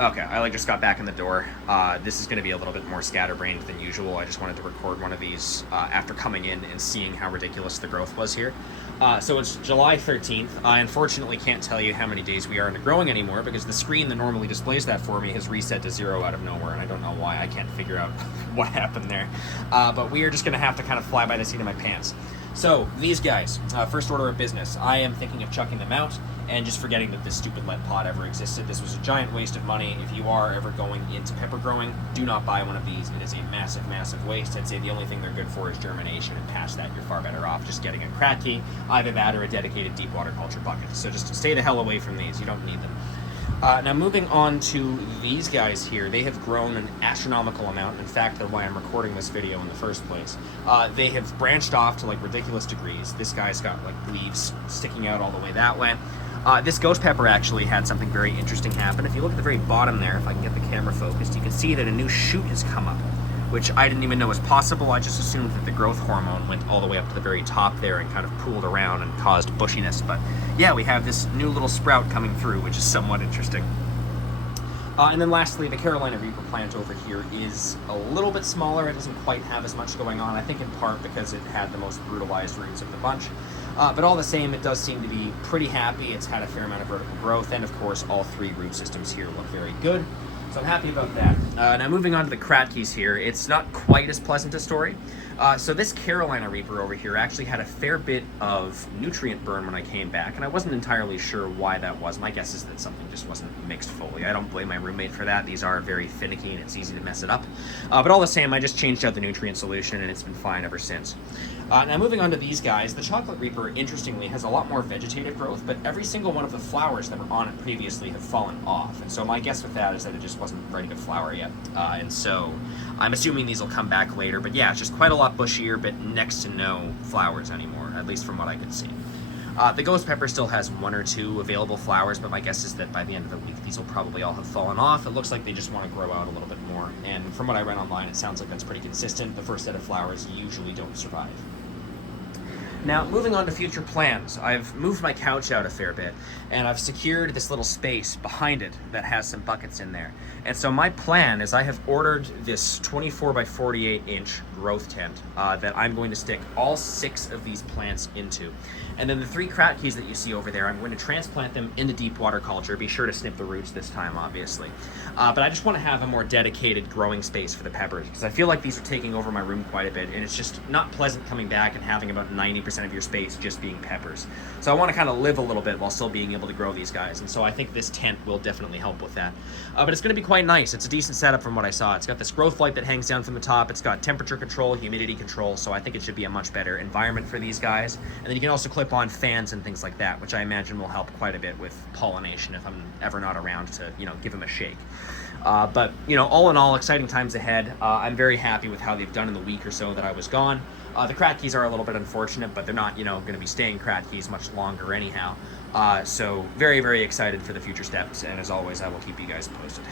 Okay, I just got back in the door. This is going to be a little bit more scatterbrained than usual. I just wanted to record one of these after coming in and seeing how ridiculous the growth was here. So it's July 13th. I unfortunately can't tell you how many days we are into growing anymore because the screen that normally displays that for me has reset to 0 out of nowhere, and I don't know why. I can't figure out what happened there. But we are just going to have to kind of fly by the seat of my pants. So, these guys, first order of business, I am thinking of chucking them out and just forgetting that this stupid lead pot ever existed. This was a giant waste of money. If you are ever going into pepper growing, do not buy one of these. It is a massive, massive waste. I'd say the only thing they're good for is germination, and past that, you're far better off just getting a crack key, either that or a dedicated deep water culture bucket. So just stay the hell away from these. You don't need them. Now moving on to these guys here, they have grown an astronomical amount. In fact, they're why I'm recording this video in the first place. They have branched off to ridiculous degrees. This guy's got leaves sticking out all the way that way. This ghost pepper actually had something very interesting happen. If you look at the very bottom there, if I can get the camera focused, you can see that a new shoot has come up, which I didn't even know was possible. I just assumed that the growth hormone went all the way up to the very top there and kind of pooled around and caused bushiness. But yeah, we have this new little sprout coming through, which is somewhat interesting. And then lastly, the Carolina Reaper plant over here is a little bit smaller. It doesn't quite have as much going on, I think in part because it had the most brutalized roots of the bunch. But all the same, it does seem to be pretty happy. It's had a fair amount of vertical growth, and of course, all three root systems here look very good. So I'm happy about that. Now moving on to the Kratkies here, it's not quite as pleasant a story. So this Carolina Reaper over here actually had a fair bit of nutrient burn when I came back, and I wasn't entirely sure why that was. My guess is that something just wasn't mixed fully. I don't blame my roommate for that. These are very finicky and it's easy to mess it up. But all the same, I just changed out the nutrient solution and it's been fine ever since. Now moving on to these guys, the Chocolate Reaper, interestingly, has a lot more vegetative growth, but every single one of the flowers that were on it previously have fallen off. And so my guess with that is that it just wasn't ready to flower yet. And so I'm assuming these will come back later, but yeah, it's just quite a lot bushier, but next to no flowers anymore, at least from what I could see. The ghost pepper still has 1 or 2 available flowers, but my guess is that by the end of the week, these will probably all have fallen off. It looks like they just want to grow out a little bit more, and from what I read online, it sounds like that's pretty consistent. The first set of flowers usually don't survive. Now, moving on to future plans, I've moved my couch out a fair bit, and I've secured this little space behind it that has some buckets in there. And so my plan is I have ordered this 24 by 48 inch growth tent that I'm going to stick all 6 of these plants into. And then the 3 Kratkies that you see over there, I'm going to transplant them into deep water culture. Be sure to snip the roots this time, obviously. But I just want to have a more dedicated growing space for the peppers, because I feel like these are taking over my room quite a bit, and it's just not pleasant coming back and having about 90% of your space just being peppers. So I want to kind of live a little bit while still being able to grow these guys, and so I think this tent will definitely help with that. But it's going to be quite nice. It's a decent setup from what I saw. It's got this growth light that hangs down from the top. It's got temperature control, humidity control, so I think it should be a much better environment for these guys. And then you can also clip on fans and things like that, which I imagine will help quite a bit with pollination if I'm ever not around to, give them a shake. But all in all, exciting times ahead. I'm very happy with how they've done in the week or so that I was gone. The Kratkies are a little bit unfortunate, but they're not, going to be staying Kratkies much longer anyhow. So very, very excited for the future steps, and as always, I will keep you guys posted.